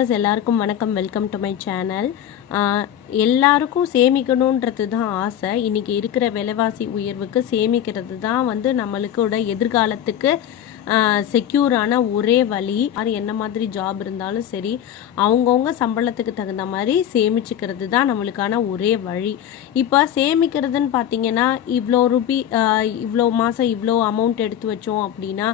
Viewers எல்லாருக்கும் வணக்கம். Welcome to my channel எல்லாருக்கும் சேமிக்கணுன்றது தான் ஆசை. இன்றைக்கி இருக்கிற விலைவாசி உயர்வுக்கு சேமிக்கிறது தான் வந்து நம்மளுக்கோட எதிர்காலத்துக்கு செக்யூரான ஒரே வழி யார் என்ன மாதிரி ஜாப் இருந்தாலும் சரி அவங்கவுங்க சம்பளத்துக்கு தகுந்த மாதிரி சேமிச்சுக்கிறது தான் நம்மளுக்கான ஒரே வழி. இப்போ சேமிக்கிறதுன்னு பார்த்தீங்கன்னா இவ்வளோ ருபி இவ்வளோ மாதம் இவ்வளோ அமௌண்ட் எடுத்து வச்சோம் அப்படின்னா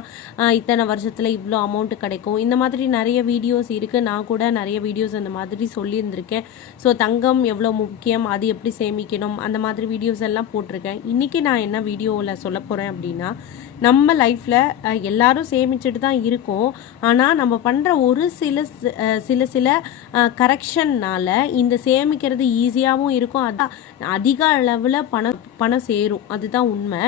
இத்தனை வருஷத்தில் இவ்வளோ அமௌண்ட் கிடைக்கும். இந்த மாதிரி நிறைய வீடியோஸ் இருக்குது நான் கூட நிறைய வீடியோஸ் அந்த மாதிரி சொல்லியிருந்திருக்கேன். ஸோ தங்கம் எவ்வளோ முக்கியம் அது எப்படி சேமிக்கணும் அந்த மாதிரி வீடியோஸ் எல்லாம் போட்டிருக்கேன். இன்றைக்கி நான் என்ன வீடியோவில் சொல்ல போகிறேன் அப்படின்னா நம்ம லைஃப்பில் எல்லாரும் சேமிச்சுட்டு தான் இருக்கோம். ஆனால் நம்ம பண்ணுற ஒரு சில சில சில கரெக்ஷன்னால் இந்த சேமிக்கிறது ஈஸியாகவும் இருக்கும். அதான் அதிக அளவில் பணம் பணம் சேரும். அதுதான் உண்மை.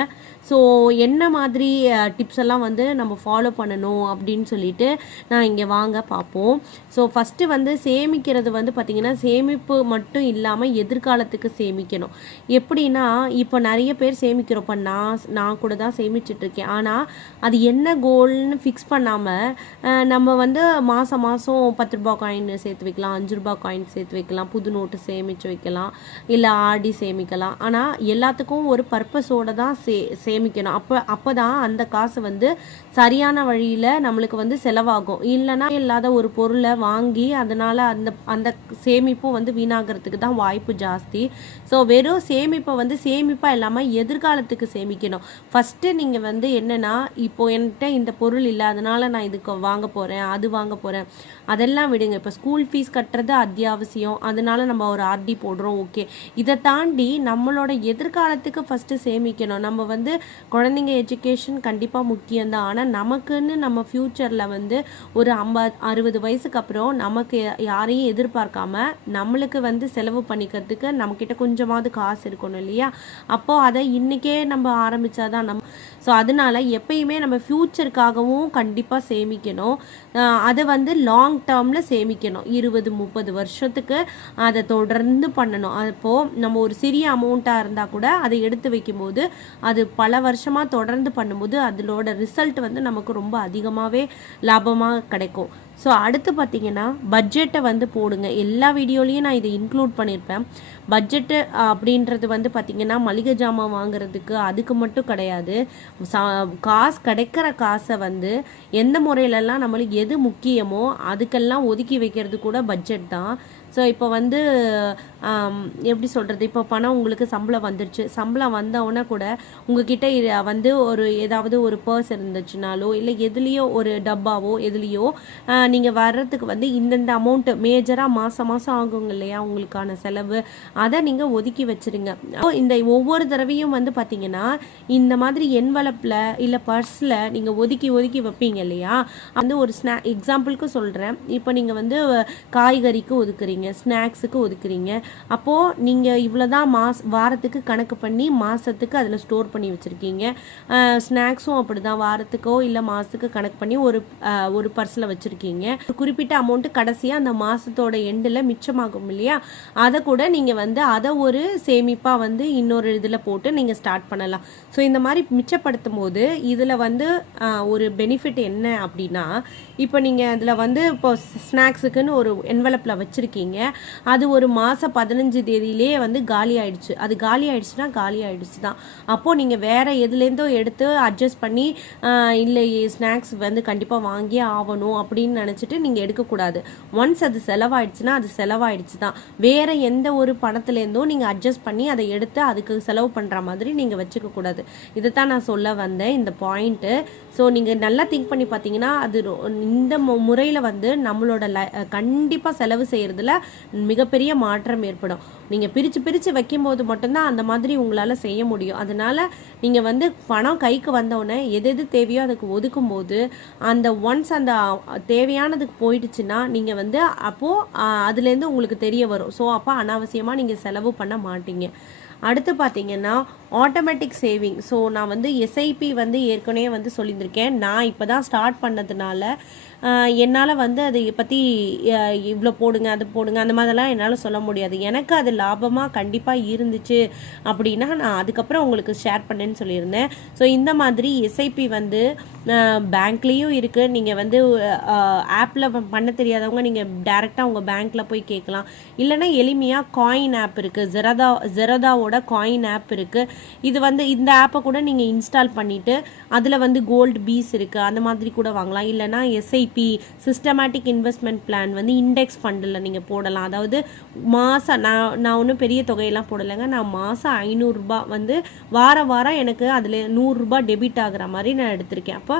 ஸோ என்ன மாதிரி டிப்ஸ் எல்லாம் வந்து நம்ம ஃபாலோ பண்ணணும் அப்படின்னு சொல்லிட்டு நான் இங்கே வாங்க பார்ப்போம். ஸோ ஃபஸ்ட்டு வந்து சேமிக்கிறது வந்து பார்த்திங்கன்னா சேமிப்பு மட்டும் இல்லாமல் எதிர்காலத்துக்கு சேமிக்கணும். எப்படின்னா இப்போ நிறைய பேர் சேமிக்கிறோம் இப்போ நான் நான் கூட தான் சேமிச்சிட்டு இருக்கேன். ஆனால் அது என்ன கோல்னு ஃபிக்ஸ் பண்ணாமல் நம்ம வந்து மாதம் மாதம் பத்து ரூபா காயின் சேர்த்து வைக்கலாம் அஞ்சு ரூபா காயின் சேர்த்து வைக்கலாம் புது நோட்டு சேமித்து வைக்கலாம் இல்லை ஆடி சேமிக்கலாம். ஆனால் எல்லாத்துக்கும் ஒரு பர்பஸோடு தான் சே சேமிக்கணும். அப்போ அப்போ தான் அந்த காசு வந்து சரியான வழியில் நம்மளுக்கு வந்து செலவாகும். இல்லைனா இல்லாத ஒரு பொருளை வாங்கி அதனால் அந்த அந்த சேமிப்பும் வந்து வீணாகிறதுக்கு தான் வாய்ப்பு ஜாஸ்தி. ஸோ வெறும் சேமிப்பை வந்து சேமிப்பாக இல்லாமல் எதிர்காலத்துக்கு சேமிக்கணும். ஃபஸ்ட்டு நீங்கள் வந்து என்னென்னா இப்போ என்கிட்ட இந்த பொருள் இல்லை அதனால் நான் இதுக்கு வாங்க போகிறேன் அது வாங்க போகிறேன் அதெல்லாம் விடுங்க. இப்போ ஸ்கூல் ஃபீஸ் கட்டுறது அத்தியாவசியம். அதனால நம்ம ஒரு ஆர்டி போடுறோம். ஓகே இதை தாண்டி நம்மளோட எதிர்காலத்துக்கு ஃபஸ்ட்டு சேமிக்கணும். நம்ம வந்து குழந்தைங்க எஜுகேஷன் கண்டிப்பாக முக்கியம்தான் ஆனால் நமக்குன்னு நம்ம ஃப்யூச்சரில் வந்து ஒரு ஐம்பது அறுபது வயசுக்கு அப்புறம் நமக்கு யாரையும் எதிர்பார்க்காம நம்மளுக்கு வந்து செலவு பண்ணிக்கிறதுக்கு நம்மக்கிட்ட கொஞ்சமாவது காசு இருக்கணும் இல்லையா? அப்போது அதை இன்றைக்கே நம்ம ஆரம்பித்தாதான் நம்ம ஸோ அதனால எப்பயுமே நம்ம ஃப்யூச்சருக்காகவும் கண்டிப்பாக சேமிக்கணும். அதை வந்து லாங் டேர்மில் சேமிக்கணும். இருபது முப்பது வருஷத்துக்கு அதை தொடர்ந்து பண்ணணும். அப்போது நம்ம ஒரு சிறிய அமௌண்ட்டாக இருந்தால் கூட அதை எடுத்து வைக்கும்போது அது பல வருஷமாக தொடர்ந்து பண்ணும்போது அதிலோட ரிசல்ட் வந்து நமக்கு ரொம்ப அதிகமாகவே லாபமாக கிடைக்கும். ஸோ அடுத்து பார்த்தீங்கன்னா பட்ஜெட்டை வந்து போடுங்க. எல்லா வீடியோலையும் நான் இதை இன்க்ளூட் பண்ணியிருப்பேன். பட்ஜெட்டு அப்படின்றது வந்து பார்த்திங்கன்னா மளிகை ஜாமான் வாங்குறதுக்கு அதுக்கு மட்டும் கிடையாது. சா காசு கிடைக்கிற காசை வந்து எந்த முறையிலலாம் நம்மளுக்கு எது முக்கியமோ அதுக்கெல்லாம் ஒதுக்கி வைக்கிறது கூட பட்ஜெட் தான். ஸோ இப்போ வந்து எப்படி சொல்கிறது இப்போ பணம் உங்களுக்கு சம்பளம் வந்துருச்சு. சம்பளம் வந்தவுடனே கூட உங்ககிட்ட வந்து ஒரு ஏதாவது ஒரு பர்ஸ் இருந்துச்சுனாலோ இல்லை எதுலேயோ ஒரு டப்பாவோ எதுலேயோ நீங்கள் வர்றதுக்கு வந்து இந்தந்த அமௌண்ட்டு மேஜராக மாதம் மாதம் ஆகுங்க இல்லையா உங்களுக்கான செலவு? அதை நீங்கள் ஒதுக்கி வச்சிருங்க. இந்த ஒவ்வொரு தடவையும் வந்து பார்த்தீங்கன்னா இந்த மாதிரி என்வலப்பில் இல்லை பர்ஸில் நீங்கள் ஒதுக்கி ஒதுக்கி வைப்பீங்க இல்லையா? வந்து ஒரு ஸ்நா எக்ஸாம்பிளுக்கு சொல்கிறேன் இப்போ நீங்கள் வந்து காய்கறிக்கு ஒதுக்குறீங்க. ஸ்நாக்ஸுக்கு ஒதுக்குறீங்க. அப்போது நீங்கள் இவ்வளோ தான் மாஸ் வாரத்துக்கு கணக்கு பண்ணி மாதத்துக்கு அதில் ஸ்டோர் பண்ணி வச்சுருக்கீங்க. ஸ்நாக்ஸும் அப்படி தான் வாரத்துக்கோ இல்லை மாதத்துக்கு கணக்கு பண்ணி ஒரு ஒரு பர்ஸில் வச்சுருக்கீங்க. ஒரு குறிப்பிட்ட அமௌண்ட்டு கடைசியாக அந்த மாதத்தோட எண்டில் மிச்சமாகும் இல்லையா? அதை கூட நீங்கள் வந்து அதை ஒரு சேமிப்பாக வந்து இன்னொரு இதில் போட்டு நீங்கள் ஸ்டார்ட் பண்ணலாம். ஸோ இந்த மாதிரி மிச்சப்படுத்தும் போது இதில் வந்து ஒரு பெனிஃபிட் என்ன அப்படின்னா இப்போ நீங்கள் அதில் வந்து இப்போ ஸ்நாக்ஸுக்குன்னு ஒரு என்வலப்பில் வச்சுருக்கீங்க. அது ஒரு மாதம் பதினஞ்சு தேதியிலே வந்து காலி ஆயிடுச்சு. அது காலி ஆயிடுச்சுன்னா காலி ஆயிடுச்சு தான் அப்போது நீங்கள் வேறு எதுலேருந்தோ எடுத்து அட்ஜஸ்ட் பண்ணி இல்லை ஸ்நாக்ஸ் வந்து கண்டிப்பாக வாங்கியே ஆகணும் அப்படின்னு நினச்சிட்டு நீங்கள் எடுக்கக்கூடாது. ஒன்ஸ் அது செலவாயிடுச்சுன்னா அது செலவாயிடுச்சு தான் வேறு எந்த ஒரு பணத்துலேருந்தும் நீங்கள் அட்ஜஸ்ட் பண்ணி அதை எடுத்து அதுக்கு செலவு பண்ணுற மாதிரி நீங்கள் வச்சுக்கக்கூடாது. இதை தான் நான் சொல்ல வந்தேன் இந்த பாயிண்ட்டு ஸோ நீங்கள் நல்லா திங்க் பண்ணி பார்த்தீங்கன்னா அது இந்த முறையில் வந்து நம்மளோட லை கண்டிப்பாக செலவு செய்கிறதுல மிகப்பெரிய மாற்றம் ஏற்படும். நீங்கள் பிரித்து பிரித்து வைக்கும்போது மட்டும்தான் அந்த மாதிரி உங்களால் செய்ய முடியும். அதனால் நீங்கள் வந்து பணம் கைக்கு வந்தோடனே எது எது தேவையோ அதுக்கு ஒதுக்கும் போது அந்த ஒன்ஸ் அந்த தேவையானதுக்கு போயிடுச்சுன்னா நீங்கள் வந்து அப்போது அதுலேருந்து உங்களுக்கு தெரிய வரும். ஸோ அப்போ அனாவசியமாக நீங்கள் செலவு பண்ண மாட்டீங்க. அடுத்து பார்த்தீங்கன்னா ஆட்டோமேட்டிக் சேவிங் ஸோ நான் வந்து எஸ்ஐபி வந்து ஏற்கனவே வந்து சொல்லியிருந்திருக்கேன். நான் இப்போ தான் ஸ்டார்ட் பண்ணதுனால என்னால் வந்து அதை பற்றி இவ்வளோ போடுங்க அது போடுங்க அந்த மாதிரிலாம் என்னால் சொல்ல முடியாது. எனக்கு அது லாபமாக கண்டிப்பாக இருந்துச்சு அப்படின்னா நான் அதுக்கப்புறம் உங்களுக்கு ஷேர் பண்ணேன்னு சொல்லியிருந்தேன். ஸோ இந்த மாதிரி எஸ்ஐபி வந்து பேங்க்லேயும் இருக்குது நீங்கள் வந்து ஆப்பில் பண்ண தெரியாதவங்க நீங்கள் டேரெக்டாக உங்கள் பேங்க்கில் போய் கேட்கலாம். இல்லைனா எளிமையாக காயின் ஆப் இருக்குது ஜெரதா ஜெரதாவோட காயின் ஆப் இருக்குது இது வந்து இந்த ஆப்பை கூட நீங்கள் இன்ஸ்டால் பண்ணிவிட்டு அதில் வந்து கோல்டு பீஸ் இருக்குது அந்த மாதிரி கூட வாங்கலாம். இல்லைனா எஸ்ஐபி சிஸ்டமேட்டிக் இன்வெஸ்ட்மெண்ட் பிளான் வந்து இண்டெக்ஸ் ஃபண்டில் நீங்கள் போடலாம். அதாவது மாதம் நான் நான் ஒன்றும் பெரிய தொகையெல்லாம் போடலைங்க. நான் மாதம் ஐநூறுரூபா வந்து வாரம் வாரம் எனக்கு அதில் நூறுரூபா டெபிட் ஆகிற மாதிரி நான் எடுத்திருக்கேன். அப்போ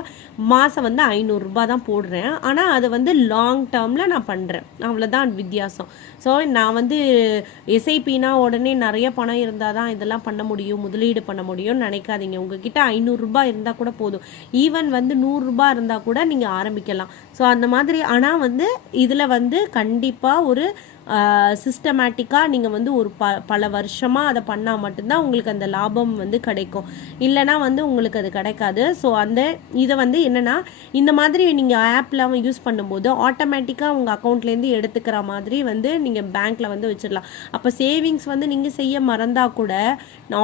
மாதம் வந்து ஐநூறுரூபா தான் போடுறேன். ஆனால் அதை வந்து லாங் டேர்மில் நான் பண்ணுறேன் அவ்வளோதான் வித்தியாசம். ஸோ நான் வந்து எஸ்ஐபினா உடனே நிறைய பணம் இருந்தால் தான் இதெல்லாம் பண்ண முடியும் முதலீடு பண்ண முடியும்னு நினைக்காதீங்க. உங்ககிட்ட ஐநூறுரூபா இருந்தால் கூட போதும். ஈவன் வந்து நூறுரூபா இருந்தால் கூட நீங்கள் ஆரம்பிக்கலாம். ஸோ அந்த மாதிரி. ஆனால் வந்து இதில் வந்து கண்டிப்பாக ஒரு சிஸ்டமேட்டிக்காக நீங்கள் வந்து ஒரு ப பல வருஷமாக அதை பண்ணால் மட்டும்தான் உங்களுக்கு அந்த லாபம் வந்து கிடைக்கும். இல்லைனா வந்து உங்களுக்கு அது கிடைக்காது. ஸோ அந்த இதை வந்து என்னென்னா இந்த மாதிரி நீங்கள் ஆப்லாம் யூஸ் பண்ணும்போது ஆட்டோமேட்டிக்காக உங்கள் அக்கௌண்ட்லேருந்து எடுத்துக்கிற மாதிரி வந்து நீங்கள் பேங்க்கில் வந்து வச்சிடலாம். அப்போ சேவிங்ஸ் வந்து நீங்கள் செய்ய மறந்தால் கூட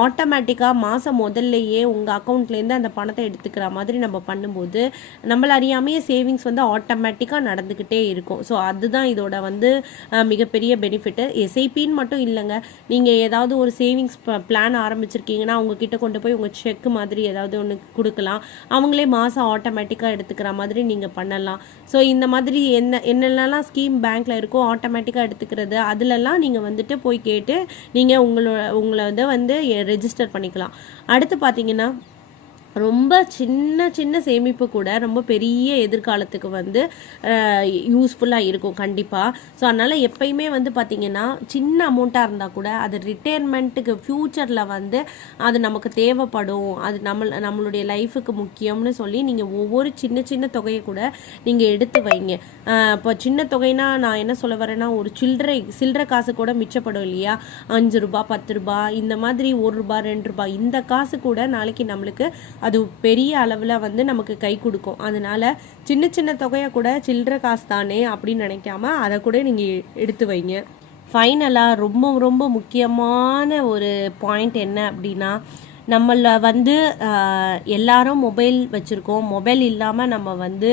ஆட்டோமேட்டிக்காக மாதம் முதல்லையே உங்கள் அக்கௌண்ட்லேருந்து அந்த பணத்தை எடுத்துக்கிற மாதிரி நம்ம பண்ணும்போது நம்மள அறியாமையே சேவிங்ஸ் வந்து ஆட்டோமேட்டிக்காக நடந்துக்கிட்டே இருக்கும். ஸோ அதுதான் இதோட வந்து மிக மிகப்பெரிய பெனிஃபிட்டு எஸ்ஐபின்னு மட்டும் இல்லைங்க. நீங்கள் ஏதாவது ஒரு சேவிங்ஸ் பிளான் ஆரம்பிச்சிருக்கீங்கன்னா உங்ககிட்ட கொண்டு போய் உங்கள் செக் மாதிரி ஏதாவது ஒன்று கொடுக்கலாம். அவங்களே மாதம் ஆட்டோமேட்டிக்காக எடுத்துக்கிற மாதிரி நீங்கள் பண்ணலாம். ஸோ இந்த மாதிரி என்ன என்னென்னலாம் ஸ்கீம் பேங்க்கில் இருக்கோ ஆட்டோமேட்டிக்காக எடுத்துக்கிறது அதிலெல்லாம் நீங்கள் வந்துட்டு போய் கேட்டு நீங்கள் உங்களோட உங்களை வந்து வந்து ரெஜிஸ்டர் பண்ணிக்கலாம். அடுத்து பார்த்தீங்கன்னா ரொம்ப சின்ன சின்ன சேமிப்பு கூட ரொம்ப பெரிய எதிர்காலத்துக்கு வந்து யூஸ்ஃபுல்லாக இருக்கும் கண்டிப்பாக ஸோ அதனால் எப்பயுமே வந்து பார்த்திங்கன்னா சின்ன அமௌண்ட்டாக இருந்தால் கூட அது ரிட்டையர்மெண்ட்டுக்கு ஃப்யூச்சரில் வந்து அது நமக்கு தேவைப்படும். அது நம்ம நம்மளுடைய லைஃபுக்கு முக்கியம்னு சொல்லி நீங்கள் ஒவ்வொரு சின்ன சின்ன தொகையை கூட நீங்கள் எடுத்து வைங்க. இப்போ சின்ன தொகைனா நான் என்ன சொல்ல வரேன்னா ஒரு சில்லறை சில்லறை காசு கூட மிச்சப்படும் இல்லையா? அஞ்சு ரூபா பத்து ரூபா இந்த மாதிரி ஒரு ரூபா ரெண்டு ரூபா இந்த காசு கூட நாளைக்கு நம்மளுக்கு அது பெரிய அளவில் வந்து நமக்கு கை கொடுக்கும். அதனால் சின்ன சின்ன தொகையை கூட சில்லற காசு தானே அப்படின்னு நினைக்காம அதை கூட நீங்கள் எடுத்து வைங்க. ஃபைனலாக ரொம்ப ரொம்ப முக்கியமான ஒரு பாயிண்ட் என்ன அப்படின்னா நம்மள வந்து எல்லாரும் மொபைல் வச்சுருக்கோம். மொபைல் இல்லாமல் நம்ம வந்து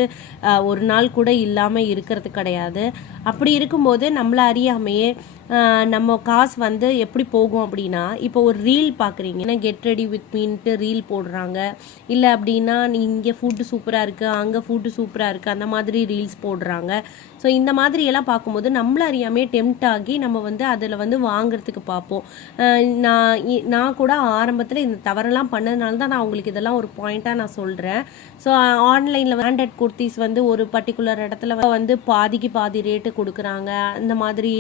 ஒரு நாள் கூட இல்லாமல் இருக்கிறது கிடையாது. அப்படி இருக்கும்போது நம்மளை அறியாமையே நம்ம காசு வந்து எப்படி போகும் அப்படின்னா இப்போ ஒரு ரீல் பார்க்குறீங்க ஏன்னா கெட் ரெடி வித் மீன்ட்டு ரீல் போடுறாங்க. இல்லை அப்படின்னா நீ இங்கே ஃபுட்டு சூப்பராக இருக்குது அங்கே ஃபுட்டு சூப்பராக இருக்குது அந்த மாதிரி ரீல்ஸ் போடுறாங்க. ஸோ இந்த மாதிரி எல்லாம் பார்க்கும்போது நம்மள அறியாமே டெம்ட் ஆகி நம்ம வந்து அதில் வந்து வாங்குறதுக்கு பார்ப்போம் நான் நான் கூட ஆரம்பத்தில் இந்த தவறெல்லாம் பண்ணதுனால தான் நான் உங்களுக்கு இதெல்லாம் ஒரு பாயிண்ட்டாக நான் சொல்கிறேன் ஸோ ஆன்லைனில் பிராண்டட் குர்த்திஸ் வந்து ஒரு பர்டிகுலர் இடத்துல வந்து பாதிக்கு பாதி ரேட்டு கொடுக்குறாங்க. இந்த மாதிரி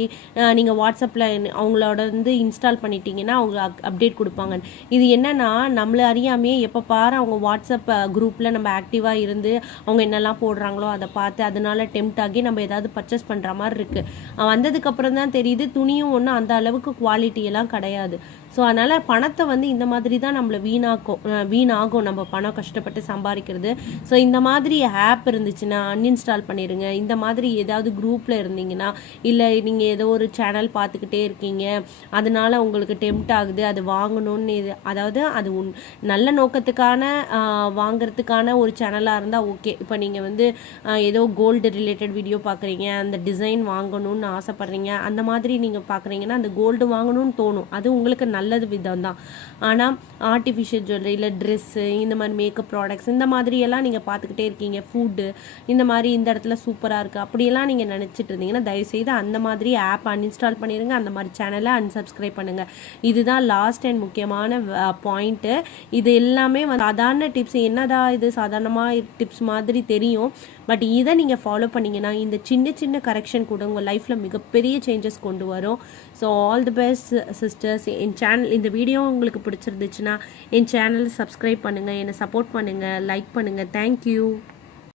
நீங்கள் வாட்ஸ்அப்பில் அவங்களோட வந்து இன்ஸ்டால் பண்ணிட்டீங்கன்னா அவங்க அப்டேட் கொடுப்பாங்க. இது என்னென்னா நம்மளை அறியாமையே எப்போ பாரு அவங்க வாட்ஸ்அப் குரூப்பில் நம்ம ஆக்டிவாக இருந்து அவங்க என்னெல்லாம் போடுறாங்களோ அதை பார்த்து அதனால டெம்ட் ஆகி நம்ம ஏதாவது பர்ச்சேஸ் பண்ணுற மாதிரி இருக்குது வந்ததுக்கப்புறம் தான் தெரியுது துணியும் ஒன்றும் அந்த அளவுக்கு குவாலிட்டியெல்லாம் கிடையாது. ஸோ அதனால் பணத்தை வந்து இந்த மாதிரி தான் நம்மளை வீணாக்கும் வீணாகும். நம்ம பணம் கஷ்டப்பட்டு சம்பாதிக்கிறது. ஸோ இந்த மாதிரி ஆப் இருந்துச்சுன்னா அன்இன்ஸ்டால் பண்ணிடுங்க. இந்த மாதிரி ஏதாவது குரூப்பில் இருந்தீங்கன்னா இல்லை நீங்கள் ஏதோ ஒரு சேனல் பார்த்துக்கிட்டே இருக்கீங்க. அதனால உங்களுக்கு டெம்ட் ஆகுது. அது வாங்கணும்னு இது அதாவது அது உன் நல்ல நோக்கத்துக்கான வாங்குறதுக்கான ஒரு சேனலாக இருந்தால் ஓகே இப்போ நீங்கள் வந்து ஏதோ கோல்டு ரிலேட்டட் வீடியோ பார்க்குறீங்க. அந்த டிசைன் வாங்கணும்னு ஆசைப்பட்றீங்க. அந்த மாதிரி நீங்கள் பார்க்குறீங்கன்னா அந்த கோல்டு வாங்கணும்னு தோணும். அது உங்களுக்கு நல்ல நல்லது விதம் தான் ஆனால் ஆர்டிஃபிஷியல் ஜுவல்லரி இல்லை ட்ரெஸ்ஸு இந்த மாதிரி மேக்கப் ப்ராடக்ட்ஸ் இந்த மாதிரியெல்லாம் நீங்கள் பார்த்துக்கிட்டே இருக்கீங்க. ஃபுட்டு இந்த மாதிரி இந்த இடத்துல சூப்பராக இருக்குது அப்படியெல்லாம் நீங்கள் நினச்சிட்டு இருந்தீங்கன்னா தயவுசெய்து அந்த மாதிரி ஆப் அன்இன்ஸ்டால் பண்ணிடுங்க அந்த மாதிரி சேனலை அன்சப்ஸ்கிரைப் பண்ணுங்கள் இதுதான் லாஸ்ட் அண்ட் முக்கியமான பாயிண்ட்டு இது எல்லாமே வந்து சாதாரண டிப்ஸ் என்னதான் இது சாதாரணமாக டிப்ஸ் மாதிரி தெரியும். பட் இதை நீங்கள் ஃபாலோ பண்ணிங்கன்னா இந்த சின்ன சின்ன கரெக்ஷன் கூட உங்கள் லைஃப்பில் மிகப்பெரிய சேஞ்சஸ் கொண்டு வரும். So all the best sisters N channel இந்த வீடியோ உங்களுக்கு பிடிச்சிருந்துச்சுன்னா என் சேனல் சப்ஸ்கிரைப் பண்ணுங்கள் என்னை சப்போர்ட் பண்ணுங்கள் லைக் பண்ணுங்கள் தேங்க்யூ